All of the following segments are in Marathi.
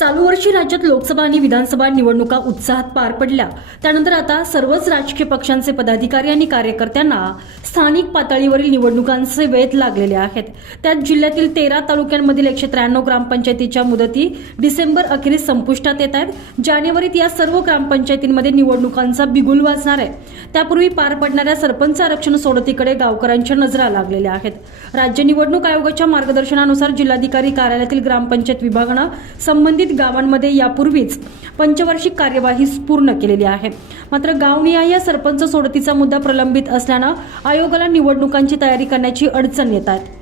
चालू वर्षी राज्यात लोकसभा आणि विधानसभा निवडणुका उत्साहात पार पडल्या. त्यानंतर आता सर्वच राजकीय पक्षांचे पदाधिकारी आणि कार्यकर्त्यांना स्थानिक पातळीवरील निवडणुकांचे वेध लागलेले आहेत. त्यात जिल्ह्यातील तेरा तालुक्यांमधील एकशे त्र्याण्णव ग्रामपंचायतीच्या मुदती डिसेंबर अखेरीस संपुष्टात येत आहेत. जानेवारीत या सर्व ग्रामपंचायतींमध्ये निवडणुकांचा बिगुल वाजणार आहे. त्यापूर्वी पार पडणाऱ्या सरपंच आरक्षण सोडतीकडे गावकऱ्यांच्या नजरा लागलेल्या आहेत. राज्य निवडणूक आयोगाच्या मार्गदर्शनानुसार जिल्हाधिकारी कार्यालयातील ग्रामपंचायत विभागानं संबंधित गावांमध्ये यापूर्वीच पंचवार्षिक कार्यवाही पूर्ण केलेली आहे. मात्र गावनिहाय सरपंच सोडतीचा मुद्दा प्रलंबित असल्यानं आयोगाला निवडणुकांची तयारी करण्याची अडचण येत आहे.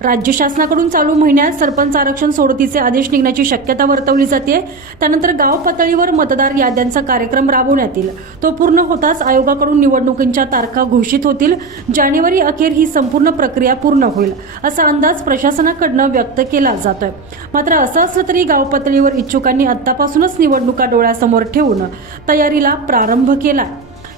राज्य शासनाकडून चालू महिन्यात सरपंच आरक्षण सोडतीचे आदेश निघण्याची शक्यता वर्तवली जाते. त्यानंतर गाव पातळीवर मतदार याद्यांचा कार्यक्रम राबवण्यात येईल. तो पूर्ण होताच आयोगाकडून निवडणुकींच्या तारखा घोषित होतील. जानेवारी अखेर ही संपूर्ण प्रक्रिया पूर्ण होईल असा अंदाज प्रशासनाकडनं व्यक्त केला जातोय. मात्र असं असलं तरी गाव पातळीवर इच्छुकांनी आत्तापासूनच निवडणुका डोळ्यासमोर ठेवून तयारीला प्रारंभ केला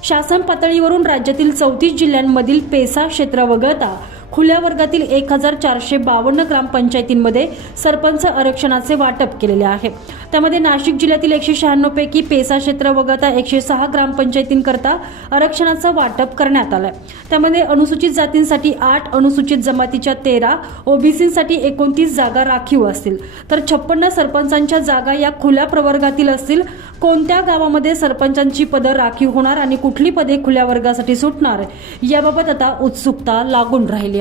शासन पातळीवरून राज्यातील चौतीस जिल्ह्यांमधील पेसा क्षेत्र वगळता खुल्या वर्गातील एक हजार चारशे बावन्न ग्रामपंचायतींमध्ये सरपंच आरक्षणाचे वाटप केलेले आहे. त्यामध्ये नाशिक जिल्ह्यातील एकशे शहाण्णव पैकी पेसा क्षेत्र वगळता एकशे सहा ग्रामपंचायतींकरता आरक्षणाचं वाटप करण्यात आलंय. त्यामध्ये अनुसूचित जातींसाठी आठ अनुसूचित जमातीच्या तेरा ओबीसीसाठी एकोणतीस जागा राखीव असतील. तर छप्पन्न सरपंचांच्या जागा या खुल्या प्रवर्गातील असतील. कोणत्या गावामध्ये सरपंचांची पदं राखीव होणार आणि कुठली पदे खुल्या वर्गासाठी सुटणार? याबाबत आता उत्सुकता लागून राहिली